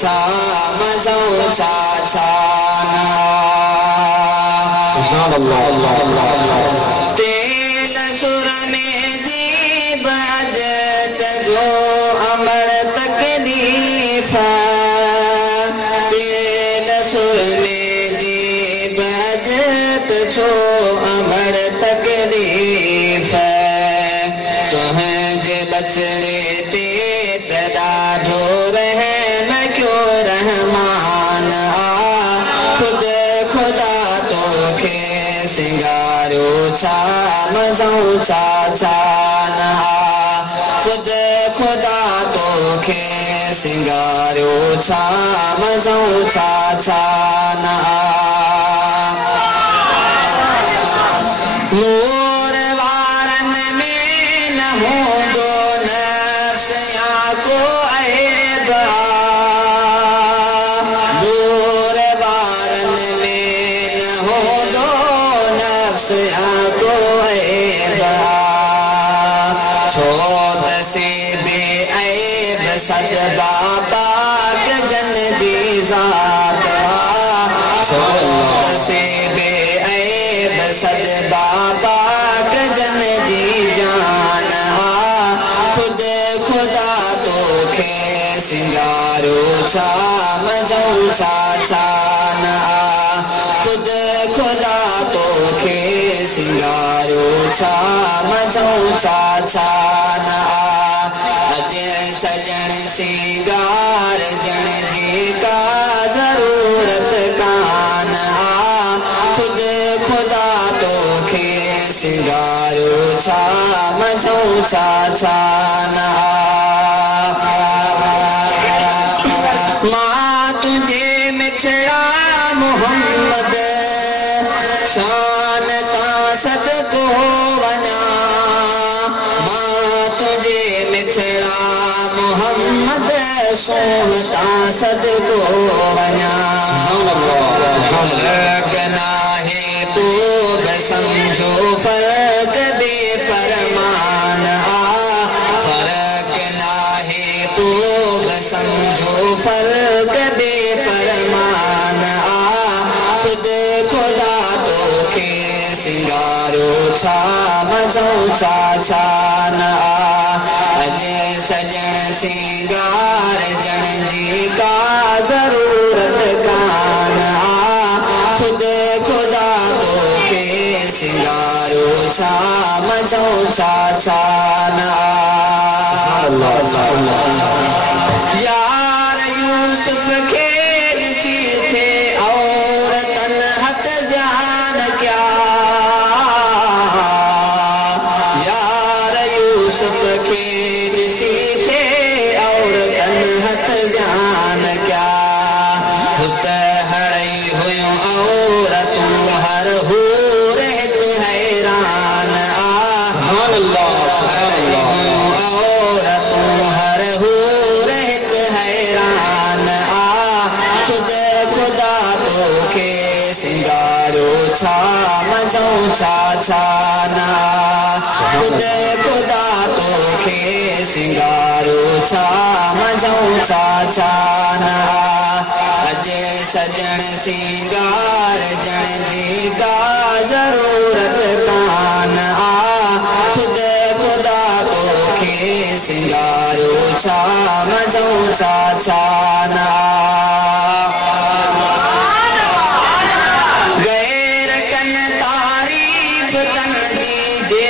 छा मजो छा छा ना सुभान अल्लाह अल्लाह अल्लाह तेल सुर में जी बजत जो अमर तकलीफ तेल सुर में जी बजत जो अमर तकलीफ तुझे बचड़े ते ॾाढो रहम क्यों रहमान खुद खुदा तोखे सिंगारो छा मजो छा छा ना खुद खुदा तोखे सिंगारो छा मजो छा छा ना नूर वारन में न हूंदो नफ्स या को ऐब नूर वारन में न हूंदो नफ्स या को ऐब छो तसे बेऐब सदबा पाक जन जी ज़ात छो तसे बेऐब सदबा पाक जन जी जान खुद खुदा तोखे सिंगारो छा मजो छा छा ना खुद खुदा तोखे सिंगारो छा मजो छा छा ना अॼु सजण सिंगार जण जी का ज़रूरत कान खुद खुदा तोखे सिंगारो छा मजो छा छा ना मां तुझे मिठड़ा मोहम्मद शान ता सदको वञा मां तुझे मिठड़ा मोहम्मद सोहता सदको वञा फर्क नाहे तू बि समझो फर्क बेफरमान फर्क नाहे तू बि समझो फर्क बेफरमान खुद खुदा तोखे सिंगारो छा मजो छा छा ना अॼु सजण सिंगार जण जी का ज़रूरत कान खुद खुदा तोखे सिंगारो छा मजो छा छा ना यार यूसुफ खे ॾिसी थे औरतन हथ जान क्या यार यूसुफ खे ॾिसी थे औरतन हथ जान क्या हुत हड़ई हुयूं औरतूं हर हूर हित हैरान औरतूं हर हूर हित हैरान खुद खुदा तोखे सिंगारो छा मजो छा छा ना खुद खुदा तोखे सिंगारो छा मजो छा छा ना अॼु सजण सिंगार जण जी का ज़रूरत कान खुद खुदा तोखे सिंगारो छा मजो छा छा ना गैर कन तारीफ तन जी जे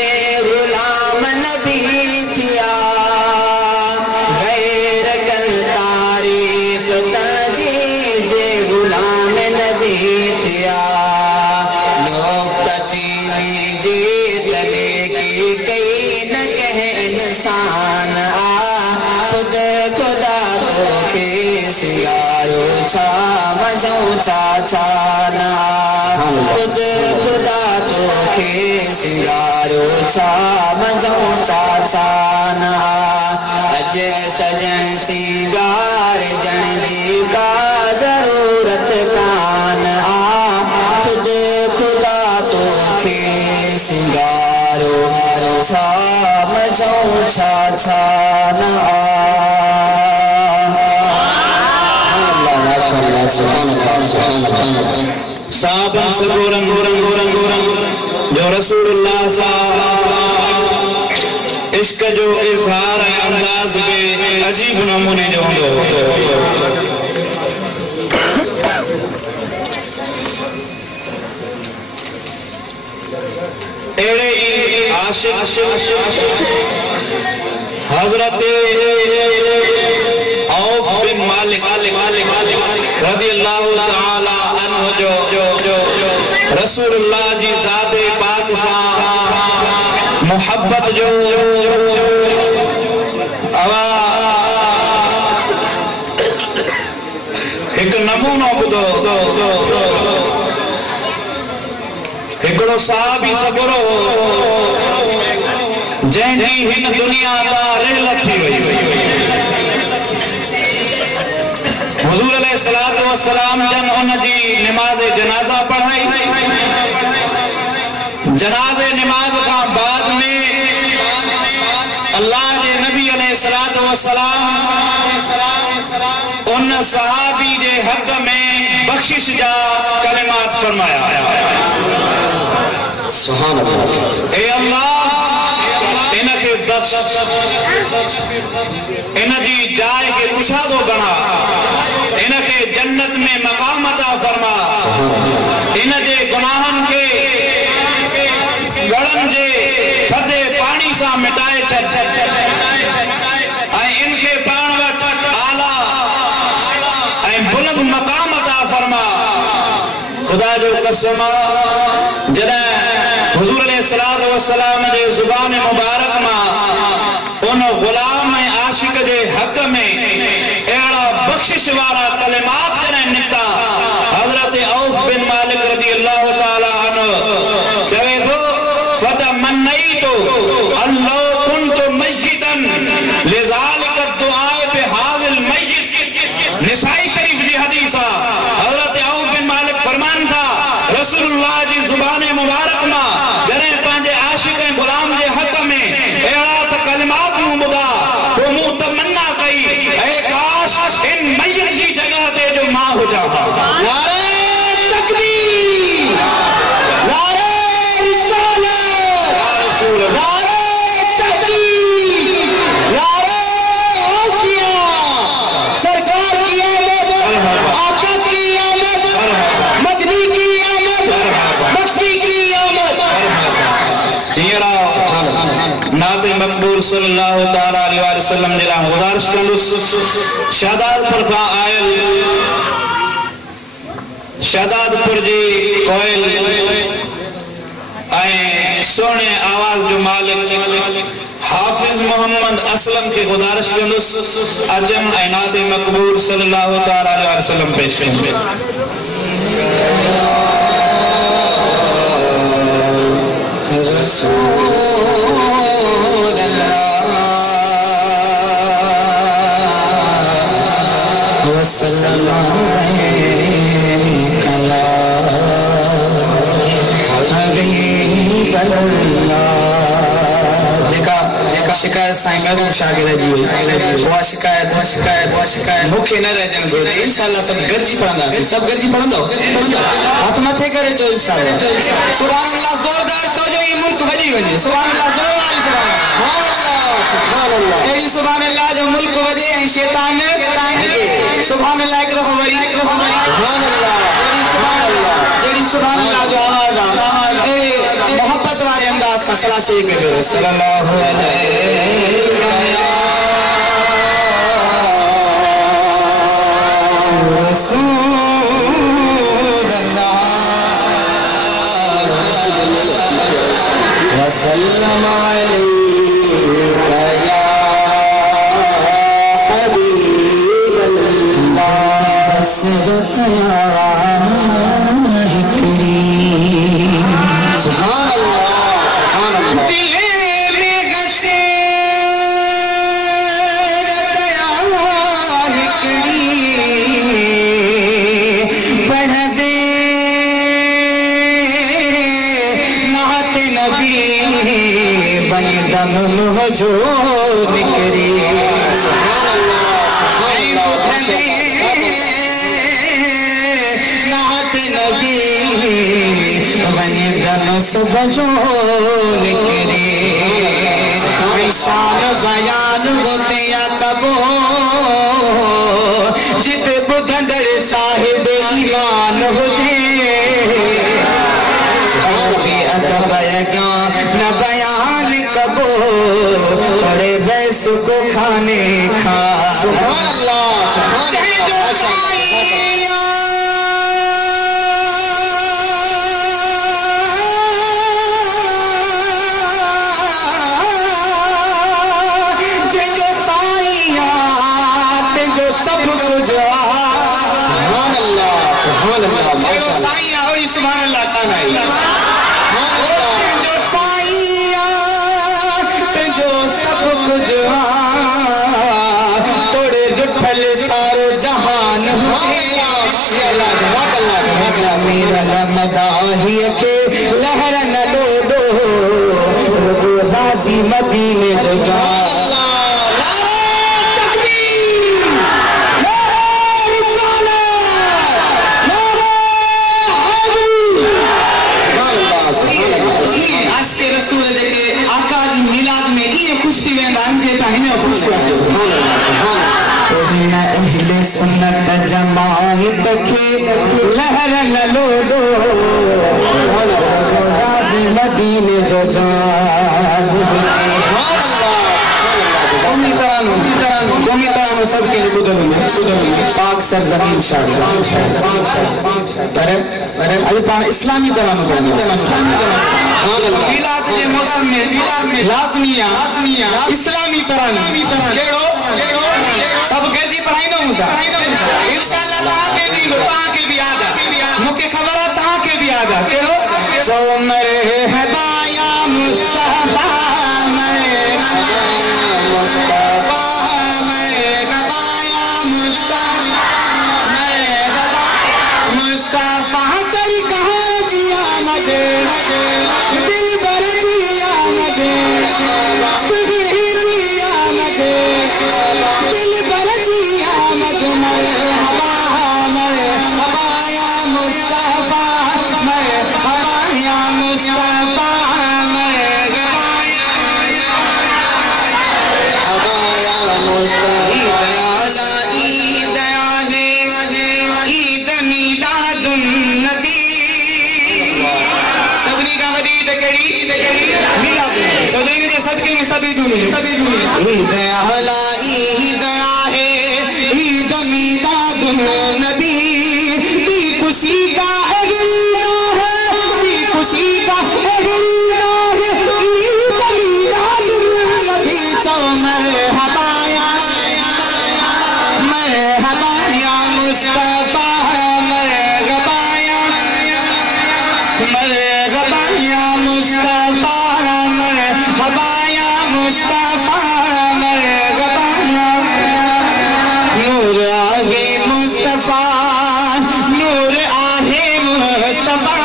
गुलाम नबी थिया गैर कन तारीफ तन जी जे गुलाम नबी थिया लोग चीनी जी तले की कई न कहे इंसान खुद खुदा तोखे सिंगारो छा मजो छा छा ना खुद खुदा तोखे सिंगारो छा मजो छा छा ना अॼु सजण सिंगार जण जी का ज़रूरत कान खुद खुदा तोखे सिंगारो छा मजो छा छा ना साबन से गोरंग गोरंग गोरंग गोरंग जो रसूलुल्लाह साहब इश्क जो इजहार है अंदाज में अजीब नमूने जो होंगे एड़े आशिक हजरत औफ बिन मालिक रज़ियल्लाहु ताला अन्हु जो रसूलुल्लाह जी ज़ाते पाक सां मोहब्बत जो अवा एक नमूनो बुधो एकड़ो साहबी सबरो जंहिंजी हिन दुनिया दा रेल थी वई हुजूर अलैहिस्सलातु वस्सलाम जन उन जी नमाज जनाजा पढ़ाई जनाजे नमाज का बाद में अल्लाह के नबी अलैहिस्सलातु वस्सलाम उन सहाबी के हक में बख्शिश जा कलिमात फरमाया सुभान अल्लाह ए अल्लाह इनके बख्श इन जी जाय के कुशादो बना इनके जन्नत में मकाम अता फरमा इन जे गुनाहन के गड़न जे थदे पानी सा मिटाए छड इनके पाण वट आला बुलंद मकाम अता फरमा खुदा जो कसम जदा हुजूर अलैहिस्सलातु वस्सलाम जे जुबान मुबारक मा उन गुलाम आशिक जे हक में एड़ा बख्शिश वाला कलिमात जने निकता हजरत औफ बिन मालिक रज़ियल्लाहु ताला अन्हु चवे तो फतमन्नैतु अल्लाह कुन्तु मय्यितन लिज़ालिका दुआ पे हाज़िल मय्यित निसाई शरीफ जी हदीस हजरत औफ बिन मालिक फरमान था रसूलुल्लाह जी जुबान मुबारक मा जने पांजे आशिक गुलाम जे हक में एड़ा त कलिमात मुदा तो मुंह तमन्ना कई ए काश इन मय्यत की जगह ते जो मां हो जा नारे तकबीर नारे रिसालत या रसूल नारे तकबीर नारे गौसिया सरकार की आमद आका की आमद मदनी की आमद मक्की की आमद तेरा नाते मकबूल सल्लल्लाहु ताला अलैहि वसल्लम जिला गुजारिश कंदुस शहदादपुर का आयल शहदादपुर जी कोयल आए सोने आवाज जो मालिक हाफिज मोहम्मद असलम के गुजारिश कंदुस अजम नाते मकबूल सल्लल्लाहु ताला अलैहि वसल्लम पेश करें शिकायत साईं महबूब शागिर जी वो शिकायत मुखे न रह जन घुर्जे इंशाअल्लाह सब गरजी पढ़ंदासीं सब गरजी पढ़ंदो हाथ मथे करे चो इंशाअल्लाह सुभान अल्लाह जोरदार चो जो ये मुल्क वधी वने सुभान अल्लाह जोरदार सुभान अल्लाह एड़ी सुभान अल्लाह जो मुल्क वधे ऐं शैतान सुभान अल्लाह एक दफो वरी सुभान अल्लाह जेड़ी सुभान अल्लाह जो आवाज ए मोहब्बत वाले अंदाज से सलाह शेख सल्लल्लाहु अलैहि रसूल अल्लाह वसल्लम अलैका या हबीब अल्लाह सजदया सुभान अल्लाह दिल में गसे दया हिकड़ी पढ़ दे नात नबी बन दम जो निकरी सुभान अल्लाह सुभान अल्लाह नस्ब जो निकरे शान बयान होते या कबो जित बुधंदर साहिब ईमान हुजे अदब न बयान कबो बड़े वैस को खाने खा मदीने जो जा सुन्नत जमायत के लहर न लोडो मदीने जो सबके पाक सरजमीन इस्लामी तरह मौसम में लाजमिया इस्लामी तरह सब गजी पढ़ाई दो इंशाल्लाह ताके भी लो ताके भी आदा मुके खबर है ताके भी आदा केरो जो मरहबा या मुस्तफा मुस्तफा मरहबा या मुस्तफा सरकार जिया मदे दिल भर जिया मदे सुगरी जिया मदे दिल भर जिया मदे मरहबा मरहबा या मुस्तफा मरहबा या मुस्तफा मरहबा या मुस्तफा ईद आले ईद मीलादुन नबी सबनी का ईद करी मीलादुन सदैने जे सदके में सभी दुनिया ईद आला ईद आहे ईद मीलादुन नबी भी खुशी का अगला है भी खुशी का अगला है ईद मीलादुन नबी चो मरहबा या मुस्तफा मरहबा या मुस्तफा मरहबा या मुस्तफा मरहबा नूर आगे मुस्तफा नूर आहे मुस्तफा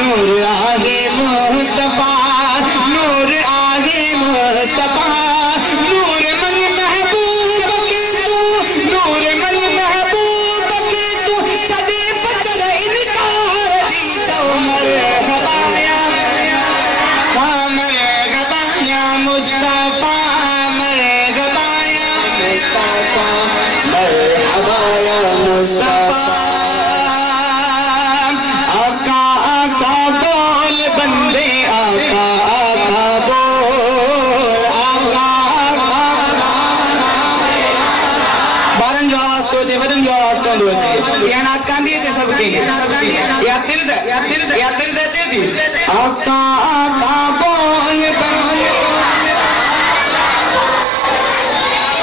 नूर आगे मुस्तफा नूर आगे मुस्तफा नूर मन महबूब के तू नूर मन महबूब के तू सदे बचर इनकार दी जो मरहबा या मुस्तफा मरहबा या मुस्तफा आका आका बोल बंदे आका आका बोल आका आका बारन जो आवाज तो जे वदन जो आवाज कोन दो छे या नाच कांदी छे सबके या तिल छे दी आका आका बोल बंदे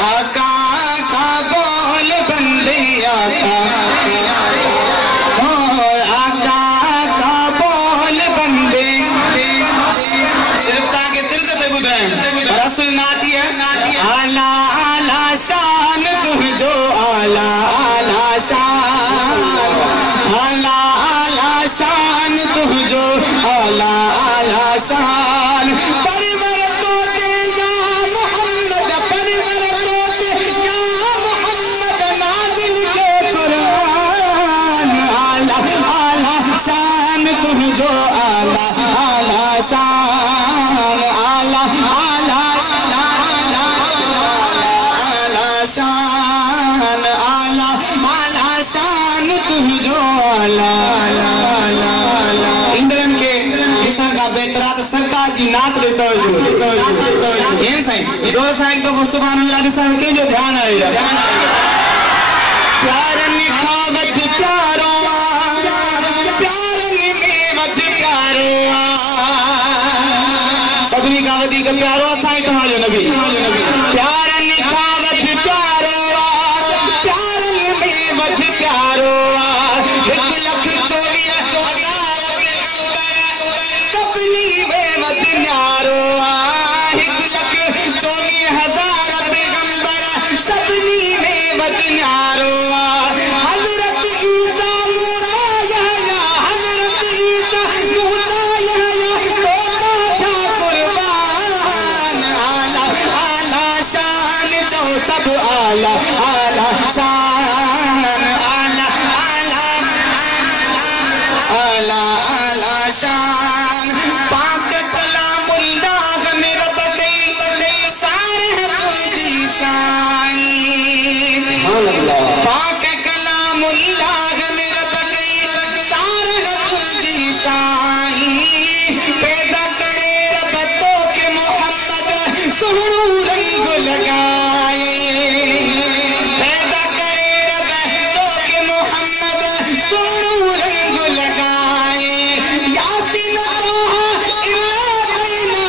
आका आका बोल बंदे आका आका आका बोल बंदे सिर्फ ताके दिल से बुधाए रसूल नाती है आला आला शान तू जो आला आला शान आला आला शान तू जो आला आला शान परवर तोते या मोहम्मद परवर तोते या मोहम्मद नाज़िल के कुरान आला आला शान तू जो साईं जोर साईं तो सुभान अल्लाह दिसा के जो ध्यान आएगा प्यार निखावत प्यारो प्यार निमेवत प्यारो सबनी का वधी का प्यारो साईं तुम्हारे नबी प्यार निखावत प्यारो प्यार निमेवत प्यारो 1,24,000 सबनी बेवत न्यारो 1,24,000 पैगंबर सबनी बेवत न्यारो हजरत ईसा मूसा यहया हजरत ईसा मूसा यहया तोता था कुर्बान आला आला शान जो सब आला आला शान आला आला आला आला शान पाक कलामुल्लाह मेरा बकई सारे तुझी साईं पाक कलामुल्लाह मेरा बकई सारे तुझी साईं पैदा करे रब तो के मोहम्मद सुहरू रंग लगाए पैदा करे रब तो के मोहम्मद सुहरू रंग लगाए यासीन तोहा इन्ना दैना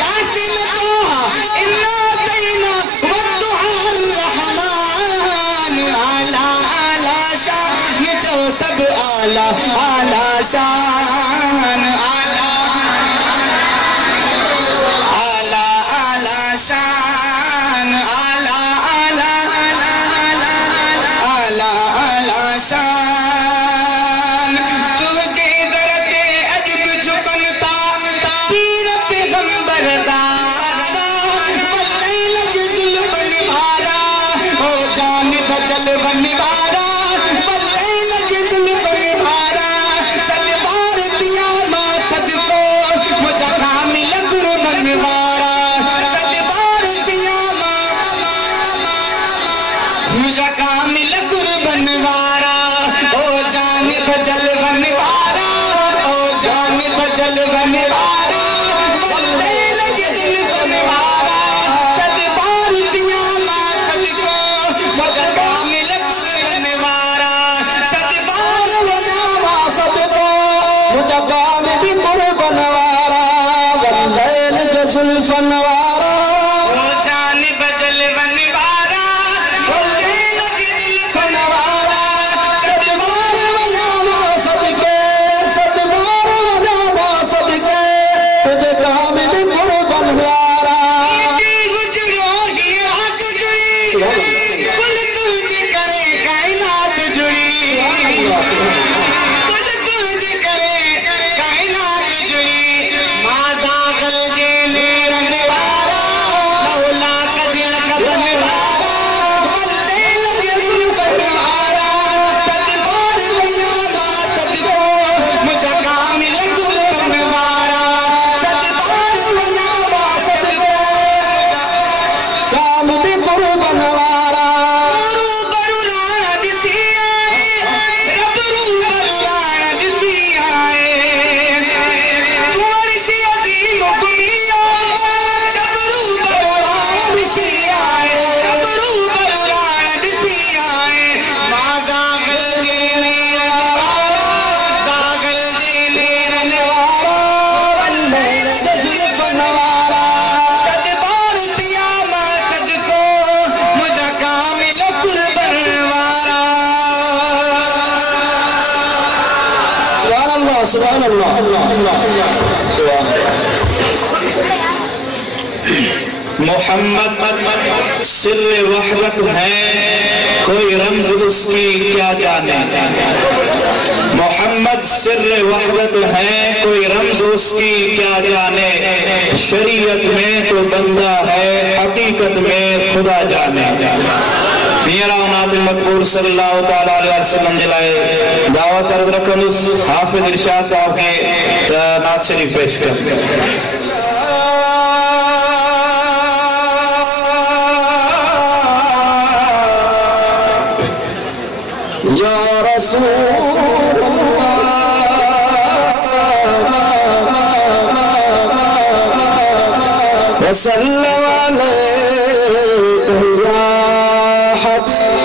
यासीन तोहा इन्ना दैना वद्दुहा रहमान आला आला शान जो सब आला आला शान आला आला आला शान आला आला आला आला शान तुझे दरते अजब झुकनता पीर पैगंबर दारा बल्लैल जिल बनवारा हो जान बचल बनवारा बल्लैल जिल बनवारा सलवार दिया मां सदको मुझे कामिल गुरु बनवारा सलवार दिया मां मुझे कामिल गुरु बनवारा ओ जान बचल बनवारा ओ जान बचल बनवारा बल्लैल जिल बनवारा सलवार दिया मां सदको मुझे कामिल गुरु बनवारा सलवार दिया मां सदको मुझे कामिल गुरु बनवारा बल्लैल जिल बनवारा ओ जान बचल बनवारा बल्लैल जिल बनवारा सलवार दिया मां सदको सलवार दिया मां सदको तुझे कामिल गुरु बनवारा गुजरो ही रात जुड़ी कुल तुझे करे कायनात जुड़ी कुल तुझे करे कायनात जुड़ी माजा गल जेने रंगवारा मौला कजल बनवारा बल्लैल जिल बनवारा सलवार दिया मां सदको मुझे कामिल गुरु बनवारा सलवार दिया मां सदको कामिल गुरु बनवारा गुरु बरुलाना दिसी आए रब रू बरुलाना दिसी आए तू अर्शी अजीम गुनिया रब रू बरुलाना दिसी आए रब रू बरुलाना दिसी आए मां जागल जेने रनवारा जागल जेने रनवारा बल्लैल जिल बनवारा सलवार दिया मां सदको मुझे कामिल गुरु बनवारा सुभान अल्लाह मोहम्मद सिर्र वहदत है कोई रमज उसकी क्या जाने मोहम्मद सिर्र वहदत है कोई रमज उसकी क्या जाने शरीयत में तो बंदा है हकीकत में खुदा जाने मेरा नाबिल मकबूल सल्लल्लाहु तआला अलैहि वसल्लम जलाए दावत अर्ज रखंदुस हाफिज इरशाद साहब के नात शरीफ पेश कर या रसूल वसल्लम अलैका या हबीबल्लाह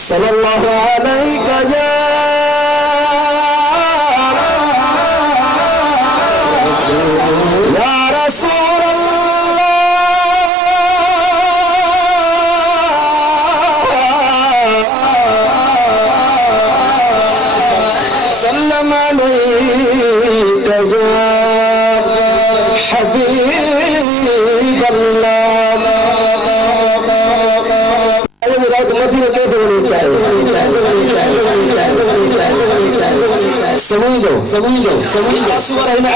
सल्लल्लाहु अलैका या रसूल सल्लम अलैका या हबीबल्लाह। मदीना के होनी चाहिए। समझ लो सुवर है ना,